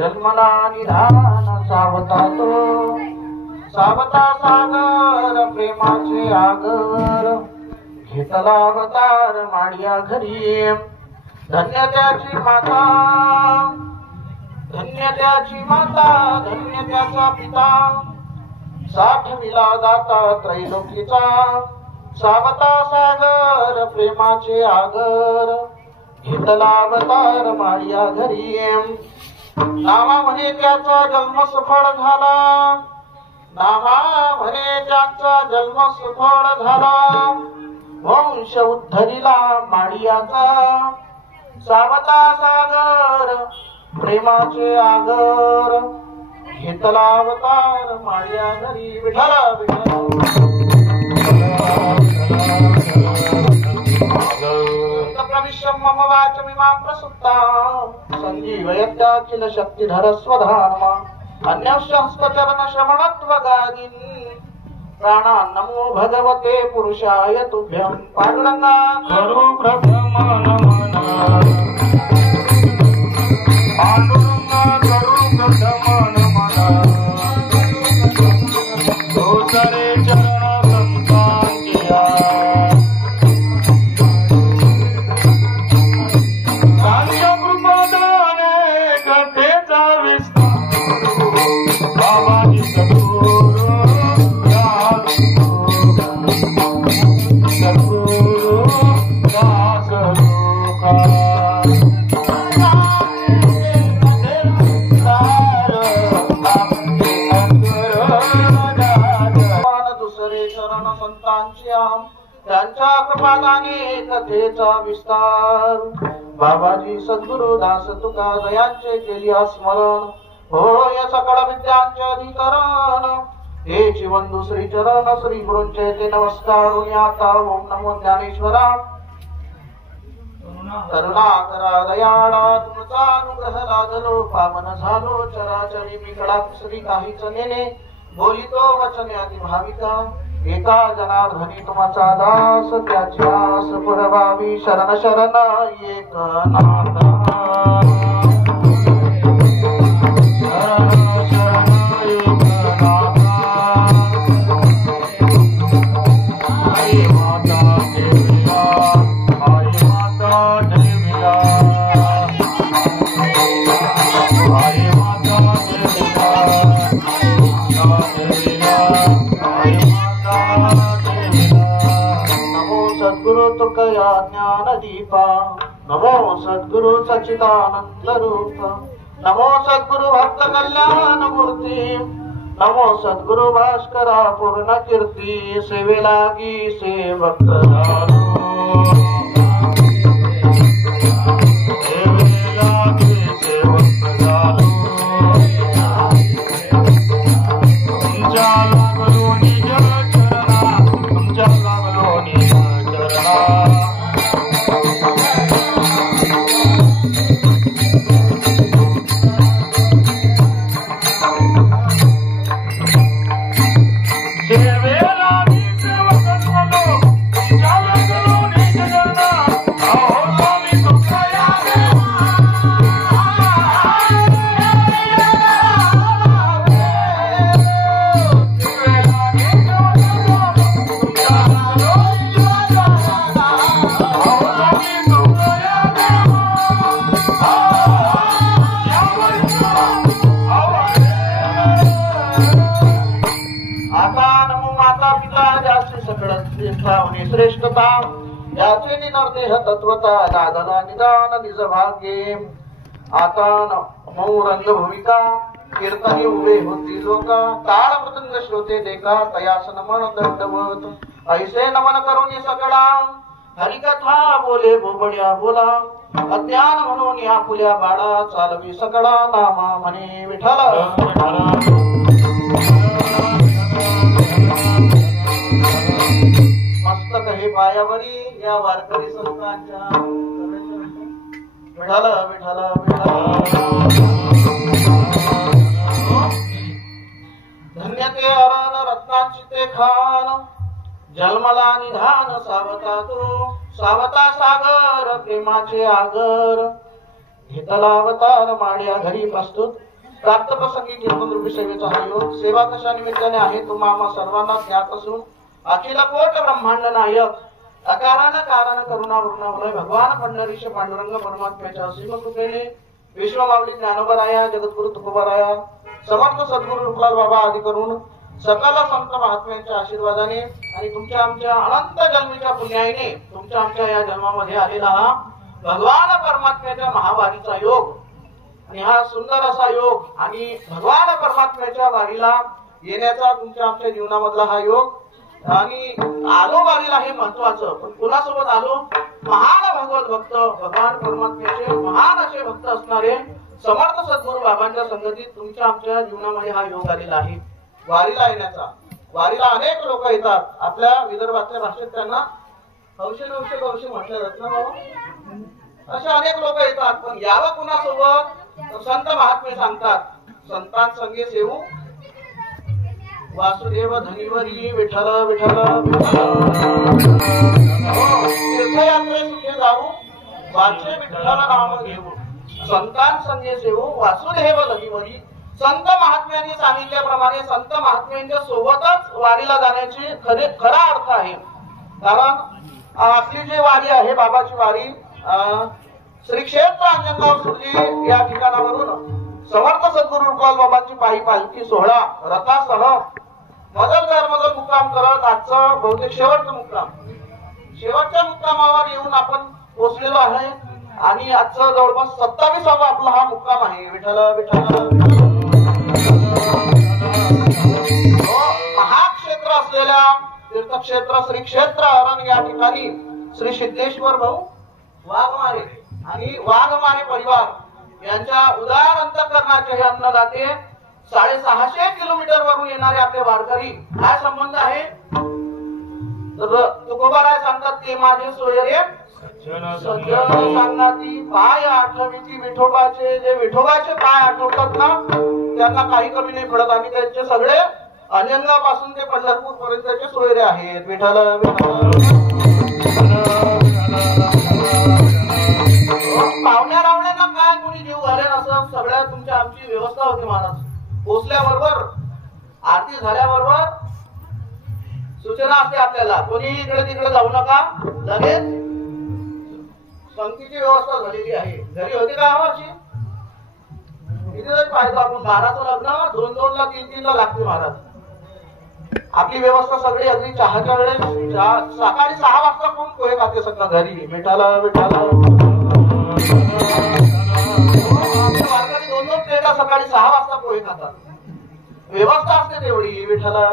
जन्मला निधान सावता तो सावता सागर प्रेमाचे आगर घेतला अवतार माडिया घरी धन्य त्याची माता धन्य त्याची माता धन्य त्याचा पिता साठविला दाता त्रैलोकीचा सावता सागर प्रेमाचे आगर घेतला अवतार माडिया घरी नामा म्हणे त्याचा जन्म सफळ झाला नामा म्हणे त्याचा जन्म सफळ झाला वंश उद्धरिला माडियाचा सावता सागर प्रेमाचे आगर घेतला अवतार माडिया घरी विठला प्रविश्य मम वाचमिमां प्रसुप्ता संजीवयत्याखिल शक्तिधर स्वधानमा अन्यशंस्कचरण श्रवणत्वगादिन् प्राणा नमो भगवते पुरुषाय तुभ्यं पांडुरंगा करो प्रथम नमन पांडुरंगा करो प्रथम नमन दोसरे चरण संतांचिया Satu, पादाने कथेचा विस्तार बाबाजी सद्गुरु दास तुका दयांचे केली स्मरण होय सकळ विद्यांचे अधिकरण हे जीवन श्री चरण श्री गुरूंचे ते नमस्कार आता ओम नमो ज्ञानेश्वरा करुणा करा दयाळा तुमचा अनुग्रह लादलो पावन झालो चराचरी मी कडा श्री काहीच नेने बोलितो वचने अति भाविका एका जनार्दनी तुमचा दास त्याची आस पुरवावी शरण शरण एक नाथ ज्ञान दीपा नमो सद्गुरु सच्चिदानंद रूप नमो सद्गुरु भक्त कल्याण मूर्ती नमो सद्गुरु भास्करा पूर्ण कीर्ती सेवे लागी सेवक श्रेष्ठता याचे निनर्देह तत्वता दादना निदान निज भाग्ये आता मऊ रंग भूमिका कीर्तनी उभे होती लोका ताळ मृदंग श्रोते देखा तयास नमन दंडवत ऐसे नमन करून सकळा हरिकथा बोले बोबड्या बोला अज्ञान म्हणून या फुल्या बाळा चालवी सकळा नामा म्हणे विठ्ठल मस्तक हे पायावरी या वारकरी संतांच्या विठ्ठल विठ्ठल धन्य ते अरण रत्नांची ते खान जन्मला निधान सावता तो सावता सागर प्रेमाचे आगर घेतला अवतार माड्या घरी प्रस्तुत प्राप्त प्रसंगी कीर्तन रूपी सेवेचा हा योग सेवा कशा निमित्ताने आहे तो आम्हा सर्वांना ज्ञात असून अखिल कोट ब्रह्मांड नायक अकारण कारण करुणा वृणावलय भगवान पंढरीश पांडुरंग परमात्म्याच्या असीम कृपेने विश्वमावली ज्ञानोबराया जगद्गुरु तुकोबराया समर्थ सद्गुरु रूपलाल बाबा आदी करून सकल संत महात्म्यांच्या आशीर्वादाने आणि तुमच्या आमच्या अनंत जन्मीच्या पुण्याईने तुमच्या आमच्या या जन्मामध्ये आलेला हा भगवान परमात्म्याच्या महावारीचा योग आणि हा सुंदर असा योग आणि भगवान परमात्म्याच्या वारीला येण्याचा तुमच्या आमच्या जीवनामधला हा योग आणि आलो वारीला हे महत्वाचं पण कुणासोबत आलो महान भगवत भक्त भगवान परमात्म्याचे महान असे भक्त असणारे समर्थ सद्गुरु बाबांच्या संगतीत तुमच्या आमच्या जीवनामध्ये हा योग आलेला आहे वारीला येण्याचा वारीला अनेक लोक येतात आपल्या विदर्भातल्या भाषेत त्यांना हौशे म्हटलं जात ना बाबा असे अनेक लोक येतात पण यावं कुणासोबत संत महात्मे सांगतात संतांसंगे सेवू वासुदेव धनीवरी विठ्ठल विठ्ठल तीर्थयात्रे सुखे जाऊ वाचे विठ्ठल नाम घेऊ संतांसंगे सेवू वासुदेव धनीवरी संत महात्म्यांनी सांगितल्याप्रमाणे संत महात्म्यांच्या सोबतच वारीला जाण्याची खरा अर्थ आहे कारण आपली जी वारी आहे बाबाची वारी श्री क्षेत्र अंजनगाव सुर्जी या ठिकाणावरून समर्थ सद्गुरु रूपलाल बाबांची पायी पालखी सोहळा रथासह मजल मुक्काम करत आजचं बहुतेक शेवटचा मुक्कामावर येऊन आपण पोहोचलेलो आहे आणि आजचं जवळपास 27वा आपला हा मुक्काम आहे विठ्ठल विठ्ठल महाक्षेत्र असलेल्या तीर्थक्षेत्र श्री क्षेत्र अरण या ठिकाणी श्री सिद्धेश्वर भाऊ वाघमारे आणि वाघमारे परिवार यांच्या उदार अंतःकरणाचे हे अन्नदाते 650 किलोमीटर वरून येणारे आपले वारकरी काय संबंध आहे तर तुकोबाराय सांगतात ते माझे सोयरे सज्जन सांगणाती पाय आठवीची विठोबाचे जे विठोबाचे पाय आठवतात ना त्यांना काही कमी नाही पडत आणि त्यांचे सगळे अनंगापासून ते पंढरपूर पर्यंतचे सोयरे आहेत विठ्ठल पाहुण्या रावण्यांना काय कोणी जीव घालेल असं सगळ्या तुमच्या आमची व्यवस्था होती महाराज पोचल्याबरोबर आरती झाल्याबरोबर सूचना असते आपल्याला कोणी इकडे तिकडे जाऊ नका लगेच पंक्तीची व्यवस्था झालेली आहे घरी होती का अशी इथे पाहिजे आपण 12चं लग्न 2-2 ला 3-3 ला लागते महाराज आपली व्यवस्था सगळी अगदी चहाच्या वेळेस सकाळी 6 वाजता कोण पोहे खाते सगळं घरी मिठाला वारकरी 2-2 प्लेटा सकाळी 6 वाजता पोहे खातात व्यवस्था असते तेवढी विठाला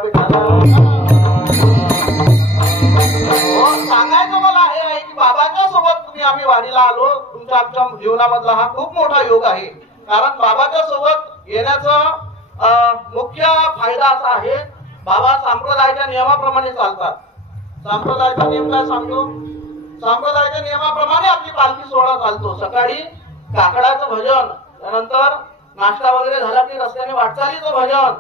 सांगायचं मला हे आहे की बाबाच्या सोबत तुम्ही आम्ही वारीला आलो तुमच्या आमच्या जीवनामधला हा खूप मोठा योग आहे कारण बाबाच्या सोबत येण्याचा मुख्य फायदा असा आहे बाबा संप्रदायाच्या नियमाप्रमाणे चालतात संप्रदायाचा नियम काय सांगतो संप्रदायाच्या नियमाप्रमाणे आपली पालखी सोहळा चालतो सकाळी काकडाचं भजन त्यानंतर नाश्ता वगैरे झाला की रस्त्याने वाटचालीचं भजन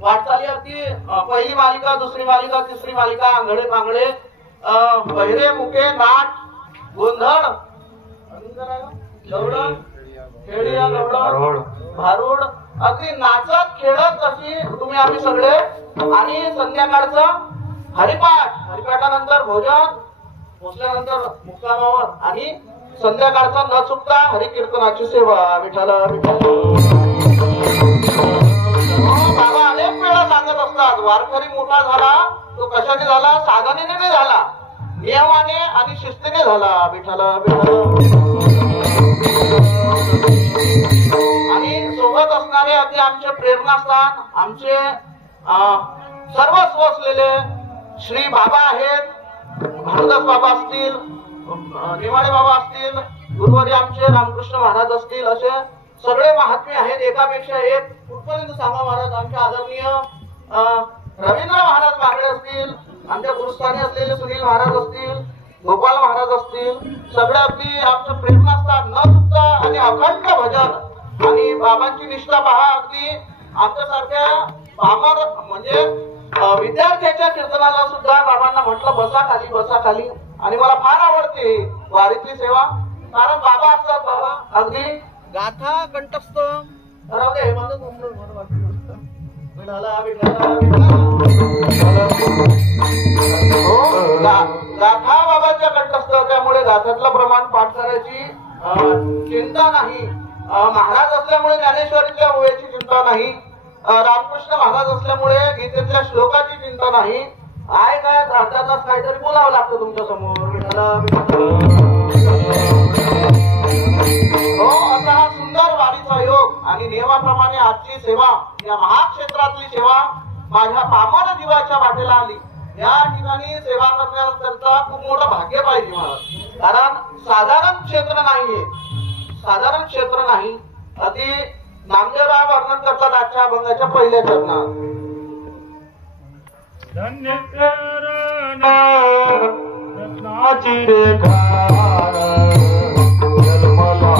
वाटचाली अगदी पहिली मालिका दुसरी मालिका तिसरी मालिका आंगडे पांगडे बहिरे मुके नाट गोंधळ खेडिया गवड भारूड अगदी नाचत खेळत अशी तुम्ही आम्ही सगळे आणि संध्याकाळचा हरिपाठानंतर भोजन पोचल्यानंतर मुक्कामावर आणि संध्याकाळचा न चुकता हरिकीर्तनाची सेवा विठाला बाबा अनेक वेळा सांगत असतात वारकरी मोठा झाला तो कशाने झाला साधनेने नाही झाला नियमाने आणि शिस्तीने झाला विठाला आणि सोबत असणारे अगदी आमचे प्रेरणास्थान आमचे सर्वस्व असलेले श्री बाबा आहेत भारदास बाबा असतील निवाडे बाबा असतील गुरुवारी आमचे रामकृष्ण महाराज असतील असे सगळे महात्मे आहेत एकापेक्षा एक कुठपर्यंत सांगा महाराज आमचे आदरणीय रवींद्र महाराज बागडे असतील आमच्या गुरुस्थानी असलेले सुनील महाराज असतील गोपाल महाराज असतील सगळे अगदी आमचं प्रेरणास्थान न चुकता आणि अखंड भजन आणि बाबांची निष्ठा पहा अगदी आमच्यासारख्या बाबर म्हणजे विद्यार्थ्याच्या कीर्तनाला सुद्धा बाबांना म्हटलं बसा खाली आणि मला फार आवडते वारीतली सेवा कारण बाबा असतात बाबा अगदी गाथा कंठस्थ राहू दे गाथा बाबाच्या कंठस्थ त्यामुळे गाथातलं प्रमाण पाठ करायची चिंता नाही महाराज असल्यामुळे ज्ञानेश्वरीच्या ओव्याची चिंता नाही रामकृष्ण महाराज असल्यामुळे गीतेतल्या श्लोकाची चिंता नाही आहे काय अर्धा तास काहीतरी बोलावं लागतं तुमच्या समोर हो असा हा सुंदर वारीचा योग आणि नियमाप्रमाणे आजची सेवा या महाक्षेत्रातली सेवा माझ्या पामर जीवाच्या वाटेला आली या ठिकाणी सेवा करण्याकरता खूप मोठं भाग्य पाहिजे मला कारण साधारण क्षेत्र नाही अति नामदेवराव वर्णन करतात आजच्या अभंगाच्या पहिल्या चरणात धन्य रत्नाची रेखार जन्मला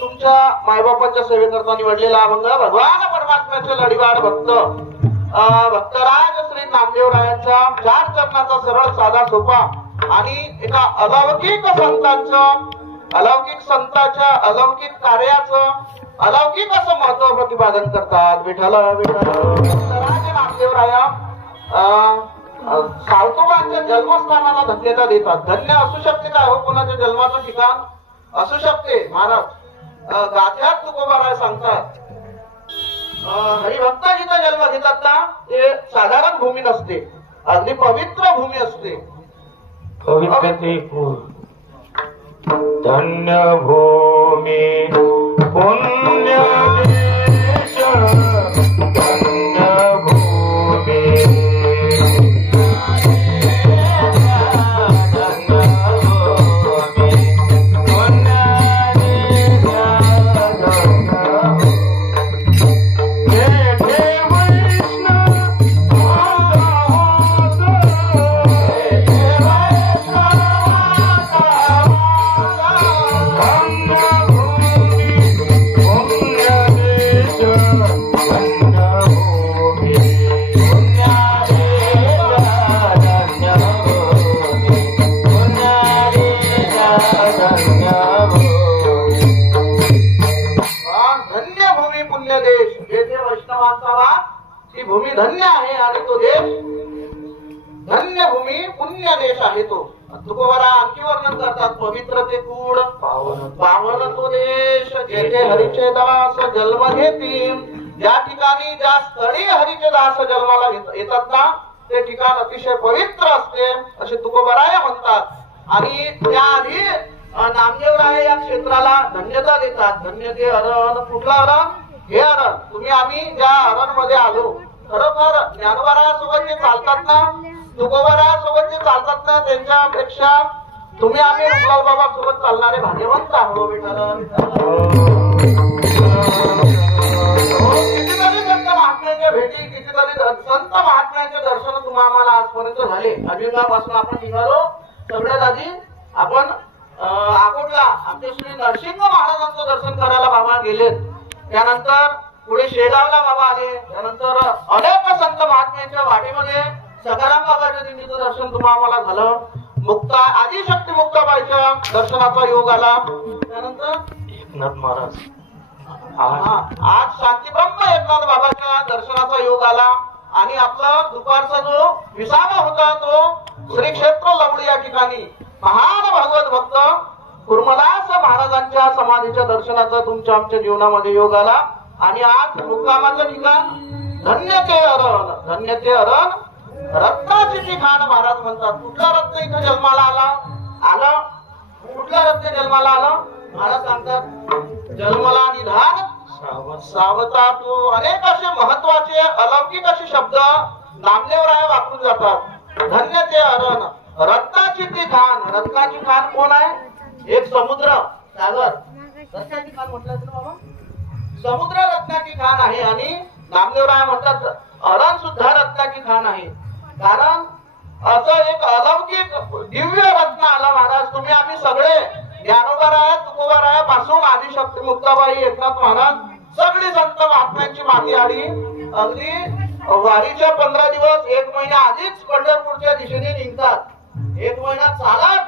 तुमच्या मायबापांच्या सेवेकरता निवडलेला अभंग भगवान परमात्म्याचे लढीवाड भक्तराज श्री नामदेवरायांचा 4 चरणाचा सरळ साधा सोपा आणि एका अलौकिक संताच्या अलौकिक कार्याचं अलौकिक असं महत्व प्रतिपादन करतात विठ्ठल भक्तराज नामदेवराया सावतोबांच्या जन्मस्थानाला धन्यता देतात. धन्य असू शकते काय हो कोणाच्या जन्माचं ठिकाण असू शकते. महाराज गाथ्यात तुकोबाराय सांगतात हरिभक्त जिथं जन्म घेतात ना ते साधारण भूमी नसते, अगदी पवित्र भूमी असते. धन्य भूमी पुण्य देश धन्य भूमी भूमी धन्य आहे आणि तो देश धन्य भूमी पुण्य देश आहे. तो तुकोबारा आणखी वर्णन करतात पवित्र ते कूड पावन तो देश जेथे हरीचे दास जन्म घेतील. ज्या ठिकाणी ज्या स्थळी हरीचे दास जन्माला येतात ना ते ठिकाण अतिशय पवित्र असते असे तुकोबाराय म्हणतात. आणि त्याआधी नामदेवराय या क्षेत्राला धन्यता देतात. धन्य ते अरण. कुठला अरण? हे अरण. तुम्ही आम्ही ज्या अरण मध्ये आलो खरोखर ज्ञानोबारायासोबत जे चालतात ना तुकोबारायासोबत जे चालतात ना त्यांच्यापेक्षा तुम्ही आम्ही रुपलाल बाबा सोबत चालणारे भाग्यवंत आहोत. कितीतरी संत महात्म्यांच्या भेटी कितीतरी संत महात्म्यांचे दर्शन तुम्हाला आजपर्यंत झाले. अजिंगापासून आपण निघालो सगळ्यात आधी आपण अकोटला आमचे श्री नरसिंह महाराजांचं दर्शन करायला बाबा गेलेत. त्यानंतर पुढे शेगावला बाबा आले. त्यानंतर अनेक संत महात्म्यांच्या वाटेमध्ये सकाराम बाबाच्या दिंडीचं दर्शन तुम्हाला झालं. मुक्ता आदिशक्ती मुक्ताबाईच्या दर्शनाचा योग आला. त्यानंतर एकनाथ महाराज आज शांतीब्रह्म एकनाथ बाबाच्या दर्शनाचा योग आला. आणि आपला दुपारचा जो विसावा होता तो श्री क्षेत्र लवडी या ठिकाणी महान भागवत भक्त कुर्मदास महाराजांच्या समाधीच्या दर्शनाचा तुमच्या आमच्या जीवनामध्ये योग आला. आणि आज मुक्कामाचं ठिकाण धन्य ते अरण. धन्य ते अरण रत्नाची ठिकाण महाराज म्हणतात. कुठला रत्न इथं जन्माला आला कुठला रत्न जन्माला आलं महाराज सांगतात जन्मला निधान सावता तो. अनेक असे महत्वाचे अलौकिक असे शब्द नामदेवराय वापरून जातात. धन्य ते अरण रत्नाची ती खान. रत्नाची खान कोण आहे? एक समुद्र सागर रत्नाची खान म्हटलं तर बाबा समुद्र रत्नाची खान आहे. आणि नामदेवराय म्हणतात अरण सुद्धा रत्नाची खान आहे. कारण असं एक अलौकिक दिव्य रत्न आलं महाराज. तुम्ही आम्ही सगळे ज्ञानोबाराय तुकोबाराय पासून आदिशक्ती मुक्ताबाई एकनाथ महाराज सगळी संत महात्म्यांची माती आली. अगदी वारीच्या 15 दिवस 1 महिना आधीच पंढरपूरच्या दिशेने निघतात. 1 महिना चालत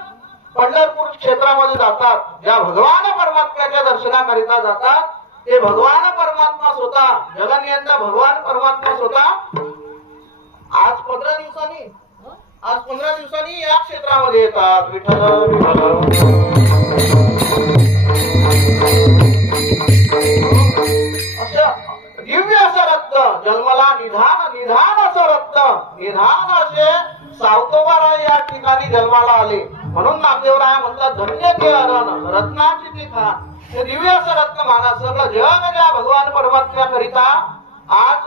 पंढरपूर क्षेत्रामध्ये जातात. ज्या भगवान परमात्म्याच्या दर्शनाकरिता जातात ते भगवान परमात्मा स्वतः जगनियंता भगवान परमात्मा स्वतः आज 15 दिवसांनी या क्षेत्रामध्ये येतात. विठ्ठल असं दिव्य असं रत्न जन्मला निधान असं रत्न निधान असे सावतोबाराय या ठिकाणी जन्माला आले. म्हणून नामदेवराय म्हणतात धन्य ते अरण रत्नाची ती खान. हे दिव्य असं रत्न महाराज सगळं जग ज्या भगवान परमात्म्याकरिता आज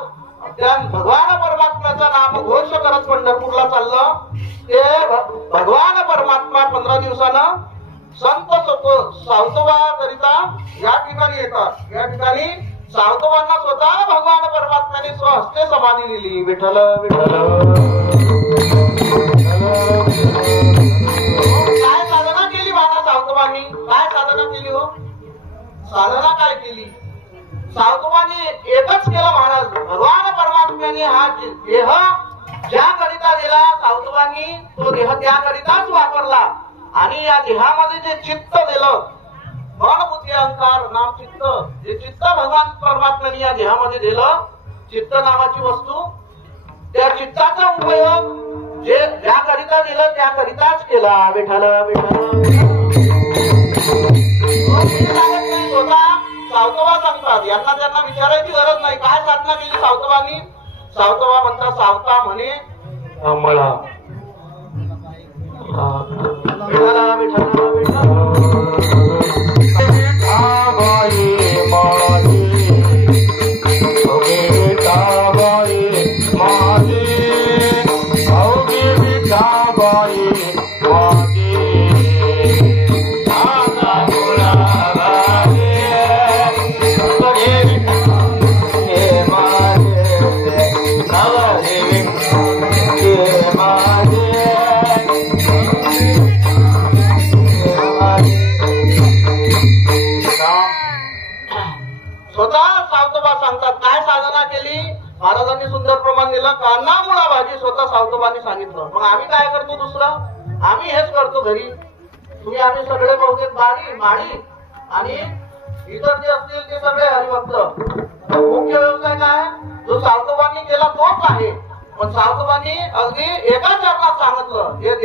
त्या भगवान परमात्म्याचं नाम घोष करत पंढरपूरला चाललं. ते भगवान परमात्मा 15 दिवसानं संत सावतोबा करिता या ठिकाणी येतात. या ठिकाणी सावतोबांना स्वतः भगवान परमात्म्याने स्वहस्ते समाधी दिली. विठ्ठल विठ्ठल. काय साधना केली महाराज सावतोबांनी? काय साधना केली हो? साधना काय केली? सावतोबांनी एकच केलं महाराज. भगवान परमात्म्याने हा देह ज्या करिता दिला सावतोबांनी तो देह त्याकरिताच वापरला. आणि या देहामध्ये जे चित्त दिलं मन बुद्धी अहंकार नाम चित्त जे चित्त भगवान परमात्म्याने या देहामध्ये दिलं चित्त नावाची वस्तू त्या चित्ताचा उपयोग जे ज्याकरिता दिलं त्याकरिताच केला. विठ्ठल विठ्ठल स्वतः सावतबा सांगतात. यांना त्यांना विचारायची गरज नाही काय साधना केली सावतबांनी. सावतबा म्हणतात सावता म्हणे आम्हाला विठ्ठल विठ्ठल विठ्ठल महाराजांनी सुंदर प्रमाण दिलं. कान्हा मुळा भाजी स्वतः सावतबांनी सांगितलं. मग आम्ही काय करतो दुसरं आम्ही हेच करतो घरी. तुम्ही आम्ही सगळे बहुतेक बारी माळी आणि इतर जे असतील ते सगळे हरिभक्त. मुख्य व्यवसाय काय जो सावतबांनी केला तोच आहे. पण सावतबांनी अगदी एका चरणात सांगितलं जे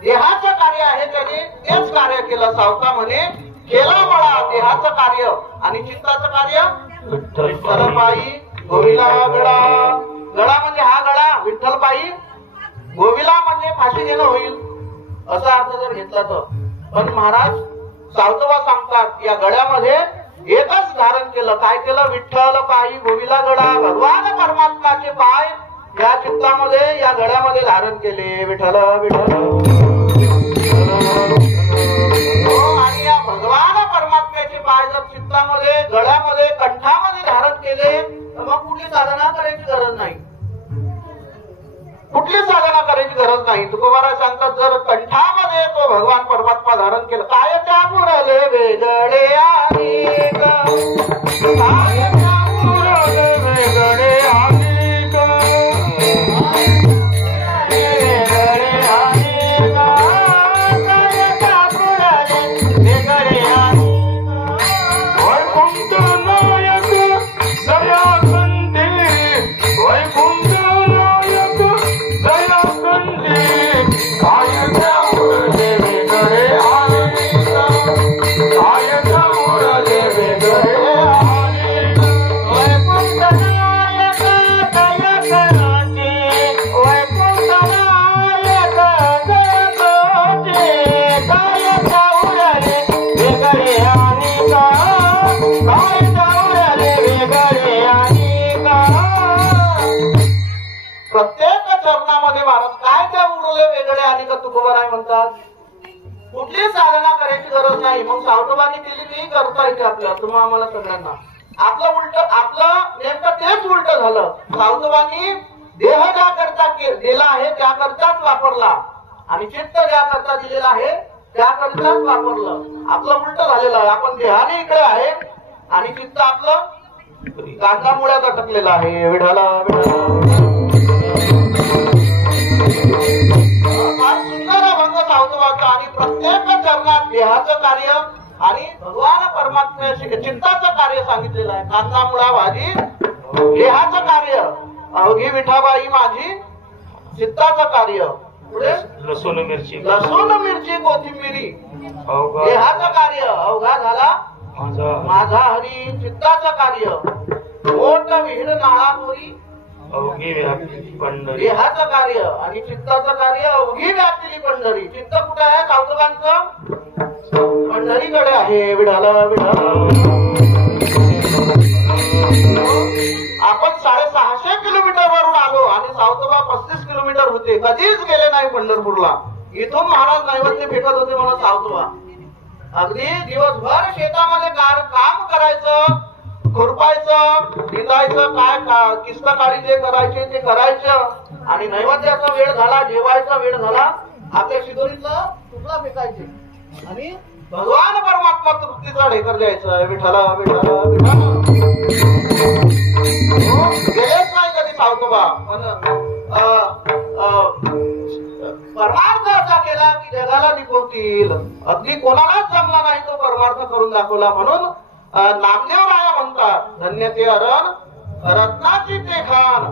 देहाचं कार्य आहे त्यांनी तेच कार्य केलं. सावता म्हणे केला मला देहाचं कार्य आणि चित्ताचं कार्य विठ्ठलपायी गोविला गळा. गळा म्हणजे हा गळा विठ्ठलपायी गोविला म्हणजे फाशी देणं होईल असा अर्थ जर घेतला तर. पण महाराज सावतबा सांगतात या गळ्यामध्ये एकच धारण केलं. काय केलं विठ्ठल पायी गोविला गळा. भगवान परमात्माचे पाय या चित्तामध्ये या गळ्यामध्ये धारण केले. विठ्ठल विठ्ठल आणि या भगवान परमात्म्याचे पाय जर चित्तामध्ये गळ्यामध्ये कंठामध्ये धारण केले तर मग कुठली साधना करायची गरज नाही. कुठली साधना करायची गरज नाही. तुकोबाराय सांगतात जर कंठामध्ये तो भगवान परमात्मा धारण केलं काय त्या मुरले वेगळे अनेक काय त्या मुरले वेगळे अनेक म्हणतात. कुठली साधना करायची गरज नाही. मग सावतबांनी केली ती करता येते आपल्याला तुम्हा आम्हाला सगळ्यांना. आपलं उलट आपलं नेमकं तेच उलट झालं. सावतबांनी देह ज्या करता दिला आहे त्याकरताच वापरला आणि चित्त ज्या करता दिलेला आहे त्याकरताच वापरलं. आपलं उलट झालेलं आहे. आपण देहाने इकडे आहे आणि चित्त आपलं कांदामुळ्यात अटकलेलं आहे. विढाला सुंदर अभंग सावतबाचा आणि प्रत्येक चरणात देहाचं कार्य आणि भगवान परमात्म्याशी चित्ताचं कार्य सांगितलेलं आहे. कांदा मुळा भाजी देहाचं कार्य अवघी विठाबाई माझी चित्ताचं कार्य. पुढे लसूण मिरची कोथिंबिरी देहाचं कार्य अवघा झाला माझा हरी. चित्ताचं कार्य मोठ विहीर नाळापुरी अवघी व्यापलेली पंढरी. देहाचं कार्य आणि चित्ताचं कार्य अवघी व्यापलेली पंढरी. चित्त कुठे आहे सावतबांचं पंढरीकडे आहे. विढाला आपण 650 किलोमीटर वरून आलो आणि सावतबा 35 किलोमीटर होते. कधीच गेले नाही पंढरपूरला. इथून महाराज नैवेद्य फेकत होते म्हणून सावतबा अगदी दिवसभर शेतामध्ये काम करायचं, खुरपायचं, निंदायचं, काय किस्तकाळी जे करायचे ते करायचं आणि नैवेद्याचा वेळ झाला, जेवायचा वेळ झाला, आपल्या शिदोरीतला तुकडा फेकायचे आणि भगवान परमात्मा तृप्तीचा ढेकर द्यायचं. विठ्ठला विठ्ठला विठ्ठला गेलेच नाही कधी सावतबा. पण परमार्थ असा केला की जगाला निपवतील. अगदी कोणालाच जमला नाही तो परमार्थ करून दाखवला. म्हणून नामदेव राया म्हणतात धन्य ते अरण रत्नाची ते खान.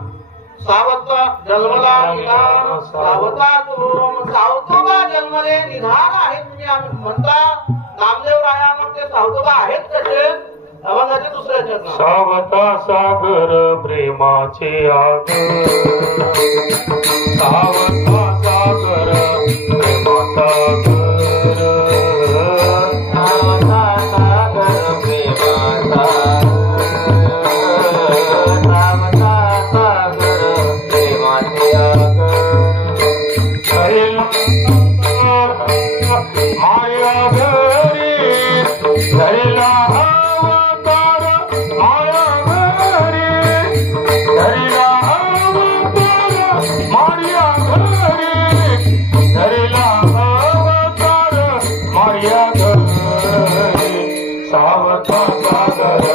सावता जन्मला निधान सावता तुम सावतोबा जन्मले निधान आहे तुम्ही म्हणता नामदेव राया मग ते सावतोबा आहेत कसे अभंगाचे दुसऱ्या चरण सावता सागर प्रेमाचे आगर सावता सागर प्रेमाचा आगर सावता सागर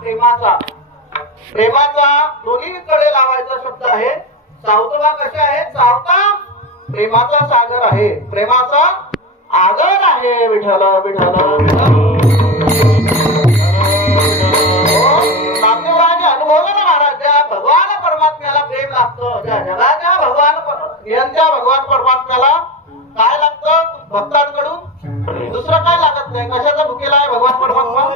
प्रेमाचा प्रेमाचा दोन्हीकडे लावायचा शब्द आहे सावतोबा कशा आहे सावता प्रेमाचा सागर आहे प्रेमाचा आगर आहे विठ्ठल विठ्ठल नामदेवराजांनी अनुभवलं ना महाराज त्या भगवान परमात्म्याला प्रेम लागतं त्या जगाच्या भगवान परमात्म्याला काय लागतं भक्तांकडून दुसरं काय लागत नाही कशाचा भुकेला आहे भगवान परमात्मा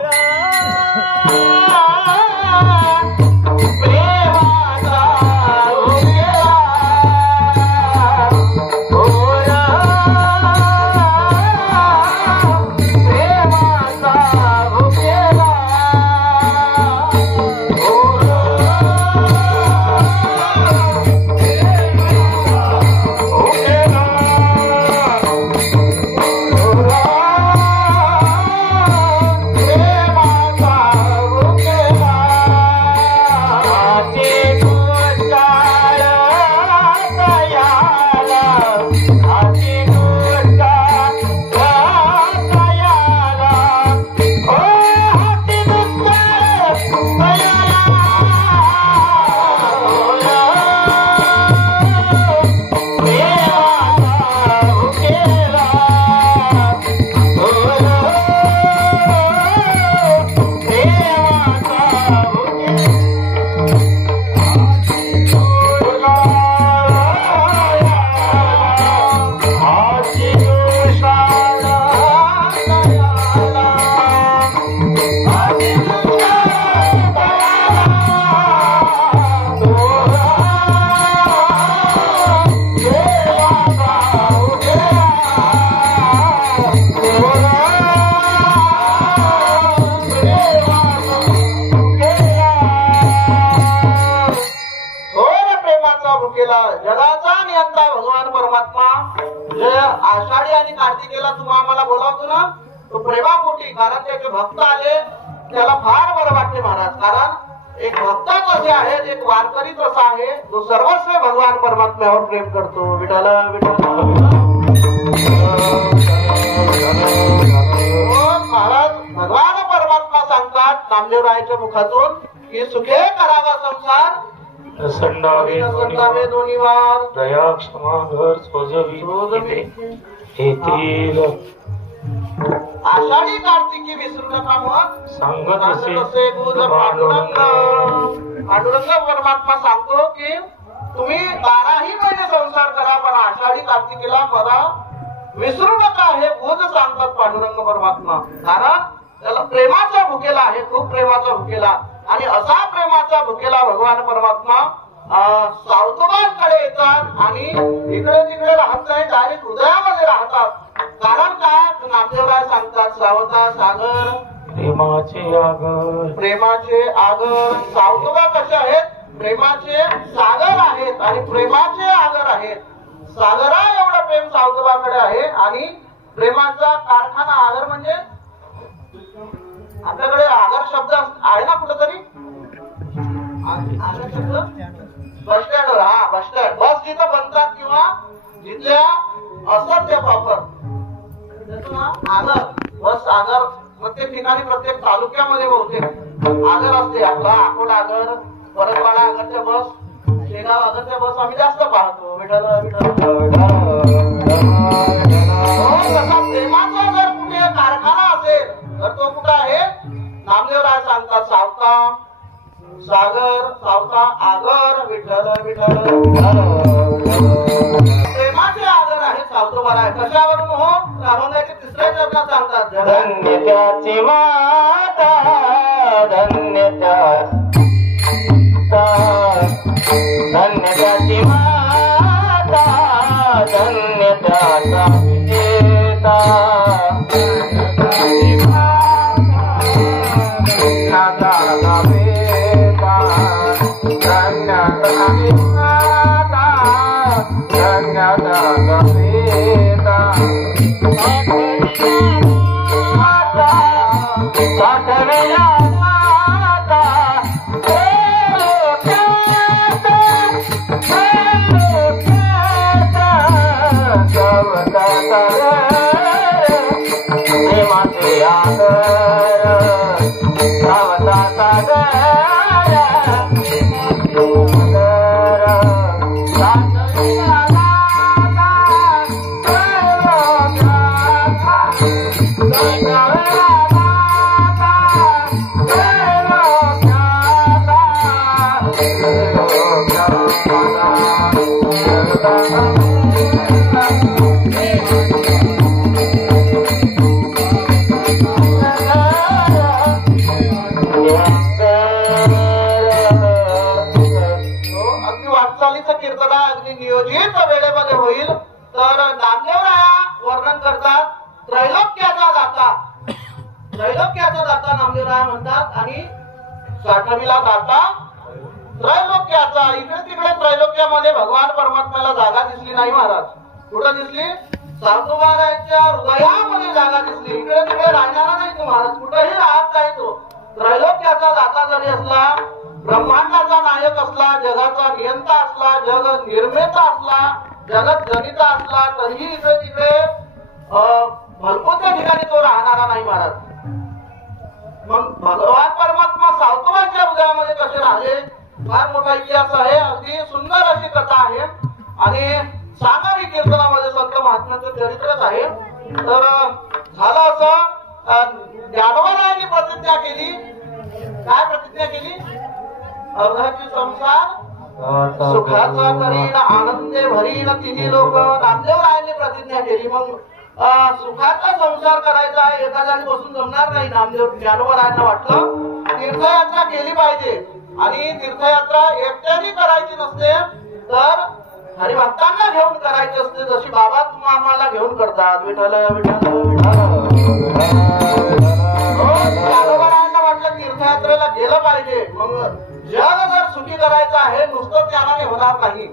जगाचा नियंता भगवान परमात्मा जे आषाढी आणि कार्तिकेला तुम्हा आम्हाला बोलावतो ना तो प्रेमापोटी कारण त्याचे भक्त आले त्याला फार बरं वाटते महाराज कारण एक भक्तच असे आहेत एक वारकरीच असा आहे जो सर्वस्व भगवान परमात्म्यावर प्रेम करतो विठ्ठल विठ्ठल महाराज भगवान परमात्मा सांगतात नामदेवरायाच्या मुखातून की सुखे करावा संसार संडावे दोन्ही वार दया क्षमा घर सोजवी येतील आषाढी कार्तिकी विसरू नका मग सांगत असे पांडुरंग परमात्मा सांगतो की तुम्ही 12ही महिने संसार करा पण आषाढी कार्तिकीला मला विसरू नका हे भूज सांगतात पांडुरंग परमात्मा कारण त्याला प्रेमाचा भुकेला आहे खूप प्रेमाचा भुकेला आणि असा प्रेमाचा भुकेला भगवान परमात्मा सावतोबांकडे येतात आणि इकडे तिकडे राहत नाही डायरेक्ट हृदयामध्ये राहतात कारण काय नामदेवराय सांगतात सावता सागर प्रेमाचे आगर सावतोबा कसे आहेत प्रेमाचे सागर आहेत आणि प्रेमाचे आगर आहेत सागरा एवढं प्रेम सावतोबाकडे आहे आणि प्रेमाचा कारखाना. आगर म्हणजे आपल्याकडे आगर शब्द आहे ना कुठेतरी. आगर शब्द बस स्टँड. हा बस स्टँड. बस जिथं बनतात किंवा जिथल्या असत्य वापर आगर. बस आगर प्रत्येक ठिकाणी प्रत्येक तालुक्यामध्ये बहुतेक आगर असते. आपला अकोला आगर, परतवाडा आगरच्या बस, शेगाव आगरच्या बस आम्ही जास्त पाहतो. विठ्ठल तसा प्रेमाचा जर कुठे कारखाना असेल तर तो कुठं आहे. नामदेवराय सांगतात सावता सागर, सावता आगर, विठ्ठल विठ्ठल. प्रेमाचे आगर आहे सावतोबारा आहे. कशावरून हो. अभंगाचे तिसऱ्या चरणात सांगतात धन्य त्याची माता, धन्य त्याची माता, धन्य त्याचा पिता. नियोजित वेळेमध्ये होईल. तर नामदेवराया वर्णन करतात त्रैलोक्याचा दाता. त्रैलोक्याचा दाता नामदेवराया म्हणतात. आणि साठवीला दाता त्रैलोक्याचा. इकडे तिकडे त्रैलोक्यामध्ये भगवान परमात्म्याला जागा दिसली नाही महाराज. कुठं दिसली. सावतोबारायांच्या हृदयामध्ये जागा दिसली. इकडे तिकडे राहणारा नाही तो महाराज. कुठेही राहत नाही तो. त्रैलोक्याचा दाता जरी असला, ब्रह्मांडाचा नायक असला, जगाचा नियंता असला, जग निर्मेता असला, जगत जनिता असला, तरीही इकडे तिकडे भरपूरच्या ठिकाणी तो राहणारा नाही महाराज. मग भगवान परमात्मा सावतोबाच्या हृदयामध्ये कसे राहिले. फार मोठा इतिहास आहे. अगदी सुंदर अशी कथा आहे. आणि सागावी कीर्तनामध्ये संत महात्म्याचं चरित्रच आहे. तर झालं असं, ज्ञानोबारायांनी प्रतिज्ञा केली. काय प्रतिज्ञा केली. अवघाची संसार सुखाचा करीन, आनंदे भरीन तिन्ही लोक. नामदेवरायांनी प्रतिज्ञा केली. मग सुखाचा संसार करायचा एका जागी बसून जमणार नाही. नामदेव ज्ञानोबारायांना वाटलं तीर्थयात्रा केली पाहिजे. आणि तीर्थयात्रा एकट्याने करायची नसते तर हरिभक्तांना घेऊन करायची असते. जशी बाबा आम्हाला घेऊन करतात. विठ्ठल विठ्ठल ज्ञानोबारायांना वाटलं तीर्थयात्रेला गेलं पाहिजे. मग जग जर सुखी करायचं आहे नुसतं ज्ञानाने होणार नाही.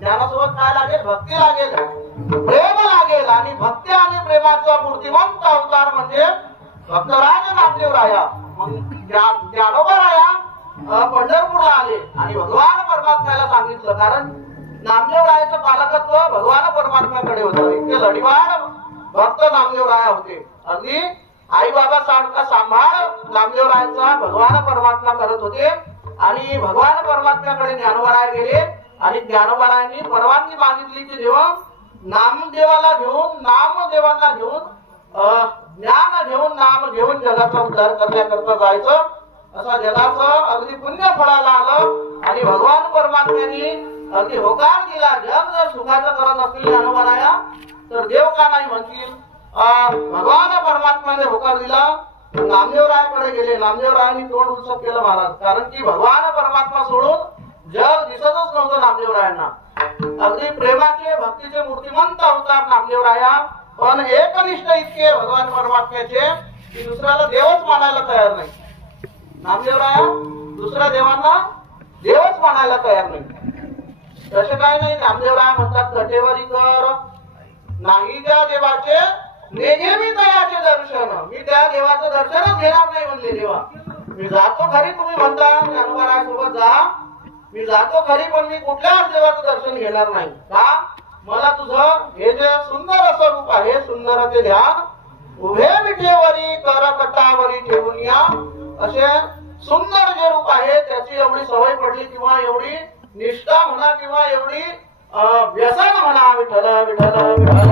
ज्ञानासोबत काय लागेल. भक्ती लागेल, प्रेम लागेल. आणि भक्ती आणि प्रेमाचा मूर्तिमंत अवतार म्हणजे भक्तराज नामदेवराया. मग ज्ञानोबाराया पंढरपूरला आले आणि भगवान परमात्म्याला सांगितलं. कारण नामदेवरायाचं पालकत्व भगवान परमात्म्याकडे होतं. इतके लढीवाड भक्त नामदेवराया होते. अगदी आई बाबा सारखा सांभाळ नामदेवरायांचा भगवान परमात्मा करत होते. आणि भगवान परमात्म्याकडे ज्ञानोबाराय गेले. आणि ज्ञानोबारायांनी परवानगी मागितली की जेव्हा नामदेवाला घेऊन, नामदेवांना घेऊन, ज्ञान घेऊन, नाम घेऊन जगाचा उद्धार करण्याकरता जायचं. असा जगाचं अगदी पुण्य फळाला आलं. आणि भगवान परमात्म्यांनी अगदी होकार दिला. जग जर सुखाचं करत असतील ज्ञानोबाराया तर देव का नाही म्हणतील. भगवान परमात्म्याने होकार दिला. नामदेवरायाकडे गेले. नामदेवरायांनी तोंड उत्सव केलं महाराज. कारण की भगवान परमात्मा सोडून जग दिसतच नव्हतं नामदेवरायांना. अगदी प्रेमाचे भक्तीचे मूर्तिमंत अवतार नामदेवराया. पण एकनिष्ठ इतके भगवान परमात्म्याचे की दुसऱ्याला देवच मानायला तयार नाही. नामदेवराया दुसऱ्या देवांना देवच मानायला तयार नाही. तसे काय नाही. नामदेवराया म्हणतात कटेवरी कर नाही ज्या देवाचे नेगे मी तयाचे दर्शन, मी त्या देवाचं दर्शनच घेणार नाही म्हणले देवा. मी जातो खरी, तुम्ही म्हणता ज्ञानोबा सोबत जा, मी जातो खरी, पण मी कुठल्याच देवाचं दर्शन घेणार नाही. का? मला तुझं हे जे सुंदर असं रूप आहे, सुंदर ते ध्यान उभे विठेवरी कर कटावरी ठेवून या, असे सुंदर जे रूप आहे त्याची एवढी सवय पडली किंवा एवढी निष्ठा म्हणा किंवा एवढी व्यसन म्हणा, विठ्ठल विठ्ठल विठ्ठल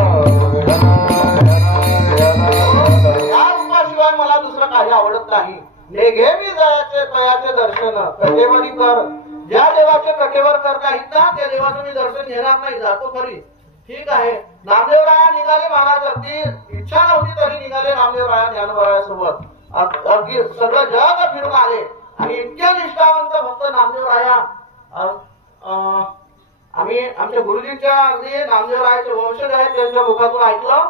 या रूपाशिवाय मला दुसरं काही आवडत नाही. नेघे मी जायचे तयाचे दर्शन कटेवरी कर, ज्या देवाचे कटेवर कर नाहीत ना त्या देवाचं मी दर्शन घेणार नाही, जातो खरी. ठीक आहे. नामदेवराया निघाले महाराज, अगदी इच्छा नव्हती तरी निघाले नामदेवराया ज्ञानोबा सोबत. अगदी सगळं जग फिरून आले आणि इतके निष्ठावंत भक्त नामदेवराया. आम्ही आमच्या गुरुजींच्या अगदी नामदेवरायाचे वंशज आहेत, त्यांच्या मुखातून ऐकलं.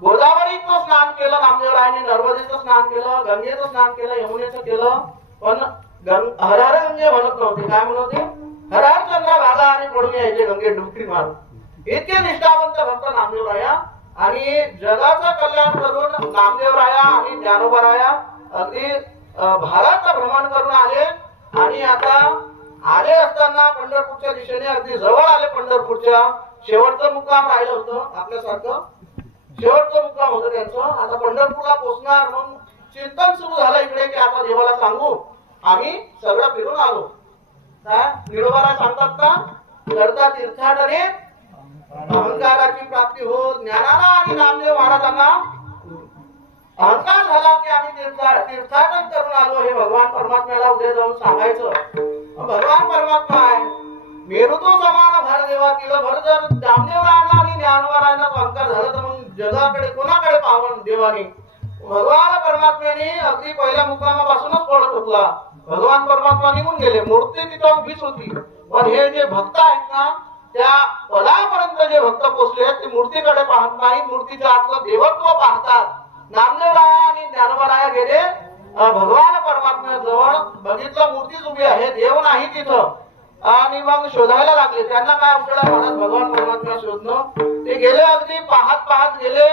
गोदावरीचं स्नान केलं नामदेवरायांनी, नर्मदेचं स्नान केलं, गंगेचं स्नान केलं, यमुनेचं केलं, पण हरहर गंगे म्हणत नव्हते. काय म्हणत होते? हरहर चंद्रा भागा आणि पडून यायचे गंगे डुबकी मारून. इतके निष्ठावंत भक्त नामदेवराया आणि जगाचं कल्याण करून नामदेवराया आणि ज्ञानोबाराया अगदी भारत भ्रमण करून आले. आणि आता आले असताना पंढरपूरच्या दिशेने अगदी जवळ आले. पंढरपूरच्या शेवटचं मुक्काम राहिलं होतं आपल्यासारखं, शेवटचं मुक्काम होतं त्यांचं. आता पंढरपूरला पोहोचणार, मग चिंतन सुरू झालं इकडे की आता देवाला सांगू आम्ही सगळं फिरून आलो. काय निरोबाला सांगतात का? करता तीर्थाटने अहंकाराची प्राप्ती हो. ज्ञानाला आणि नामदेव महाराजांना अहंकार झाला की आम्ही तीर्थाटन करून आलो हे भगवान परमात्म्याला उद्या जाऊन सांगायचं. भगवान परमात्मा आहे, मेरुतो समान भर देवा केलं भर. जर नामदेवरायांना आणि ज्ञानोबारायांना अहंकार झाला तर मग जगाकडे कोणाकडे पाहावं देवाने? भगवान परमात्म्याने अगदी पहिल्या मुक्कामापासूनच पळ ठोकला. भगवान परमात्मा निघून गेले, मूर्ती तिथं उभीच होती. पण हे जे भक्त आहेत ना त्या पदापर्यंत जे भक्त पोहोचले आहेत ते मूर्तीकडे पाहत नाही, मूर्तीच्या आतलं देवत्व पाहतात. नामदेवराया आणि ज्ञानोबाराया गेले भगवान परमात्म्या जवळ, बघितलं मूर्तीच उभी आहे, देव नाही तिथं. आणि मग शोधायला लागले. त्यांना काय उठला म्हणत भगवान परमात्मा शोधणं. ते गेले अगदी पाहत पाहत गेले,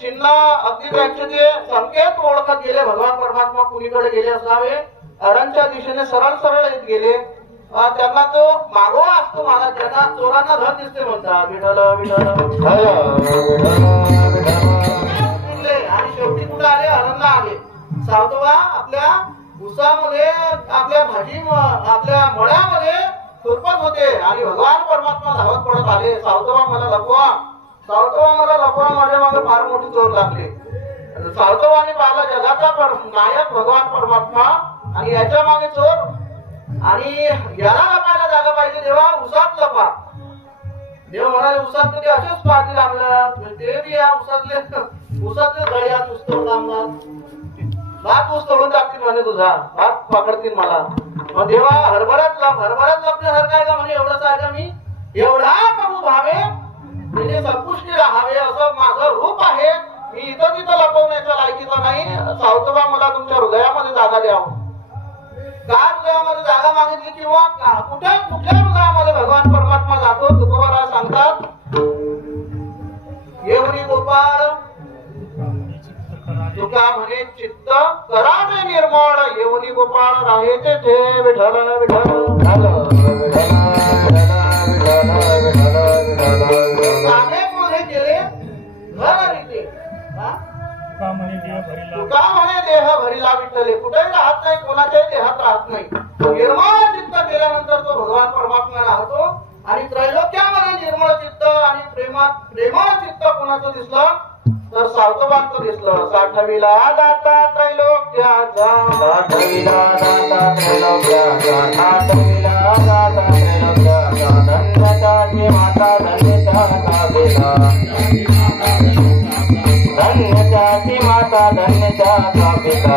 चिन्ह अगदी त्यांचे जे संकेत ओळखत गेले. भगवान परमात्मा कुणीकडे गेले असावे, अरणच्या दिशेने सरळ सरळ येत गेले. त्यांना तो मागोवा असतो महाराज, ज्यांना चोरांना धन दिसते म्हणतात विठ्ठल विठ्ठल. आणि शेवटी कुठे आले? अरणला आले. सावतोबा आपल्या उसामध्ये आपल्या भाजी आपल्या मळ्यामध्ये खुरपत होते आणि भगवान परमात्मा धावत पडत आले. सावतोबा मला लपवा, सावतोबा मला लपवा, माझ्या मागे फार मोठी चोर लागली. सावतोबाने पाहिला जगाचा नायक भगवान परमात्मा आणि याच्या मागे चोर, आणि याला लपायला जागा पाहिजे देवा, उसात लपा. देव म्हणाले उसात ते असेच पाहतील आपल्याला, ते बी या उसातले गळ्यात ऊस तोडून आणणार, भात ऊस तोडून टाकतील म्हणे, तुझा भात पकडतील मला. मग देवा हरभऱ्यात लपण्यासारखं आहे का म्हणे? एवढंच आहे का मी? एवढा प्रभू भावे म्हणजे संपुष्टी राहावे असं माझं रूप आहे, मी इथं तिथं लपवण्याच्या लायकीचं नाही. सावतोबा मला तुमच्या हृदयामध्ये जागा द्यावं. का हृदयामध्ये जागा मागितली किंवा कुठल्या हृदयामध्ये भगवान परमात्मा जातो? तुकोबाराय सांगतात, येवरी गोपाळ तुका म्हणे चित्त करावे निर्मळ, येवनी गोपाळ राहे ते विठ्ठल विठ्ठल. केले घर रीते तुका म्हणे देह भरीला विठ्ठले. कुठेही राहत नाही, कोणाच्याही देहात राहत नाही. निर्मळ चित्त केल्यानंतर तो भगवान परमात्मा राहतो. आणि त्रैलोक्यामध्ये निर्मळ चित्त आणि प्रेमळ चित्त कोणाचं दिसलं तर सावतोबांचं दिसलं. साठविला दाता त्रैलोक्याचा, साठविला दाता त्रैलोक्याचा, साठविला दाता त्रैलोक्याचा, धन्यताची माता धन्यता बेला, धन्यताची माता धन्यता पिता,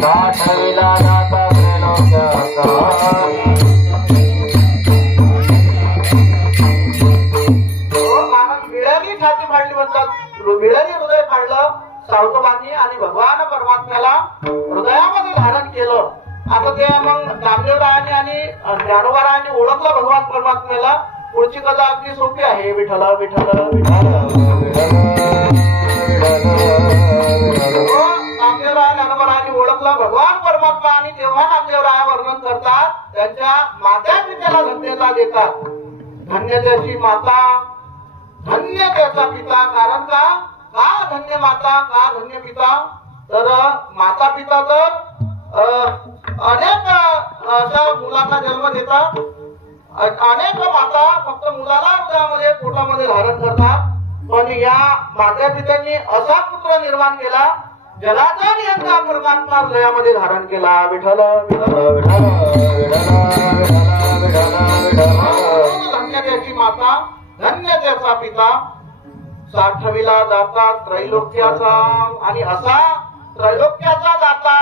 साठविला दाता त्रैलोक्याचा. छाती फाडली म्हणतात, मिळाली हृदय फाडलं सावतोबांनी आणि भगवान परमात्म्याला हृदयामध्ये धारण केलं. आता ते मग नामदेवरायांनी आणि ज्ञानोबारायांनी ओळखलं भगवान परमात्म्याला. पुढची कथा अगदी सोपी आहे. विठ्ठल विठ्ठल विठ्ठल. नामदेवराय ज्ञानोबारायांनी ओळखलं भगवान परमात्मा आणि तेव्हा नामदेवराय वर्णन करतात त्यांच्या माता पित्याला धन्यता देतात. धन्य त्याची माता, धन्य त्याचा पिता. कारण का धन्य माता, का धन्य पिता? तर माता पिता तर अनेक अशा मुलांना जन्म देतात. अनेक माता फक्त मुलाला उदरामध्ये पोटामध्ये धारण करतात, पण या माता पित्यांनी असा पुत्र निर्माण केला जलाचा नियंता परमात्मा हृदयामध्ये धारण केला. विठ्ठल विठ्ठल धन्य त्याची माता, धन्य त्याचा पिता, साठविला दाता त्रैलोक्याचा. आणि असा त्रैलोक्याचा दाता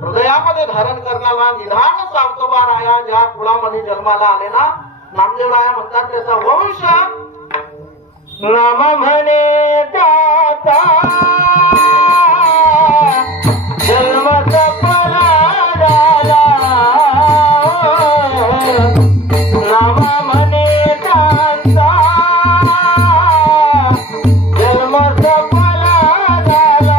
हृदयामध्ये धारण करणारा निधान सावतोबा राया ज्या कुळामध्ये जन्माला आले ना, नामदेवराया म्हणतात त्याचा वंश नाम म्हणे दाता जन्म सफला झाला. नाम म्हणे दाता जन्म सफला झाला.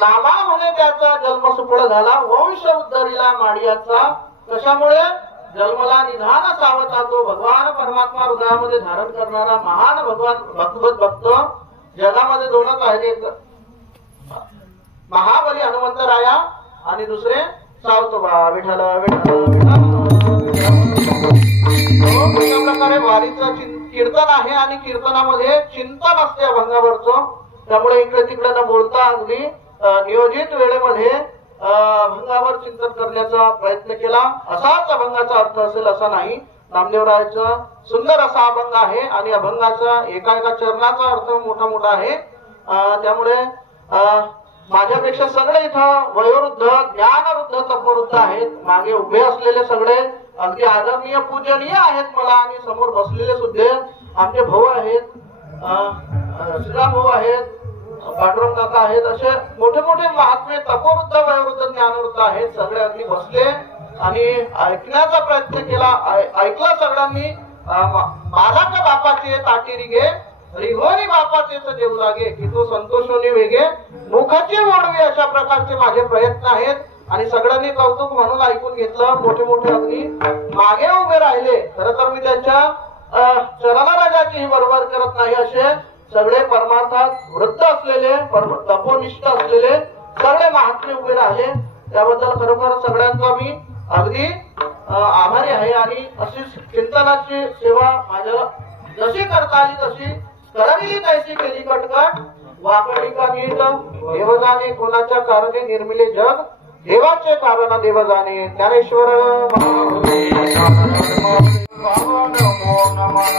नामा म्हणे त्याचा जन्म सुफळ झाला, वंश उद्धरिला माडियाचा. कशामुळे? जन्मला निधान सावता तो भगवान परमात्मा हृदयामध्ये धारण करणारा महान भगवान भक्त. जगामध्ये दोनच आहेत, एक महाबली हनुमंतराया आणि दुसरे सावतोबा विठ्ठल विठ्ठल अशा प्रकारे वारीचं कीर्तन आहे आणि कीर्तनामध्ये चिंतन असते अभंगावरचं. त्यामुळे इकडे तिकडे न बोलता अगदी नियोजित वेळेमध्ये अभंगावर चिंतन करण्याचा प्रयत्न केला. असाच अभंगाचा अर्थ असेल असा नाही. नामदेवरायाचा सुंदर असा अभंग आहे आणि अभंगाचा एका एका चरणाचा अर्थ मोठा मोठा आहे. त्यामुळे माझ्यापेक्षा सगळे इथं वयोवृद्ध, ज्ञानवृद्ध, तपवृद्ध आहेत. मागे उभे असलेले सगळे अगदी आदरणीय पूजनीय आहेत मला, आणि समोर बसलेले सुद्धा आमचे भाऊ आहेत, श्रीराम भाऊ आहेत, पांडुरंग काका आहेत. असे मोठे मोठे महात्मे तपवृद्ध, वयोवृद्ध, ज्ञानवृद्ध आहेत. सगळे अगदी बसले आणि ऐकण्याचा प्रयत्न केला. ऐकला सगळ्यांनी. बालाच्या बापाचे ताटेरी घे, रिघोरी बापाचे जेवू लागे, की तो संतोषोनी वेगे मुखाचे ओढवे. अशा प्रकारचे माझे प्रयत्न आहेत आणि सगळ्यांनी कौतुक म्हणून ऐकून घेतलं. मोठे मोठे अगदी मागे उभे राहिले. खरं तर मी त्यांच्या चरणाराजाची बरोबर करत नाही. असे सगळे परमार्थात वृद्ध असलेले, तपोनिष्ठ असलेले सगळे महात्मे उभे राहिले. त्याबद्दल खरोखर सगळ्यांचा मी अगदी आभारी आहे. आणि अशी चिंतनाची सेवा माझ्या जशी करता आली तशी करावी, तैसी केली कटकट. वाकडी का नीट देवजाने, कोणाच्या कारणे निर्मिले जग, देवाचे कारण देव जाणे. ज्ञानेश्वर बाबा नमो नमः.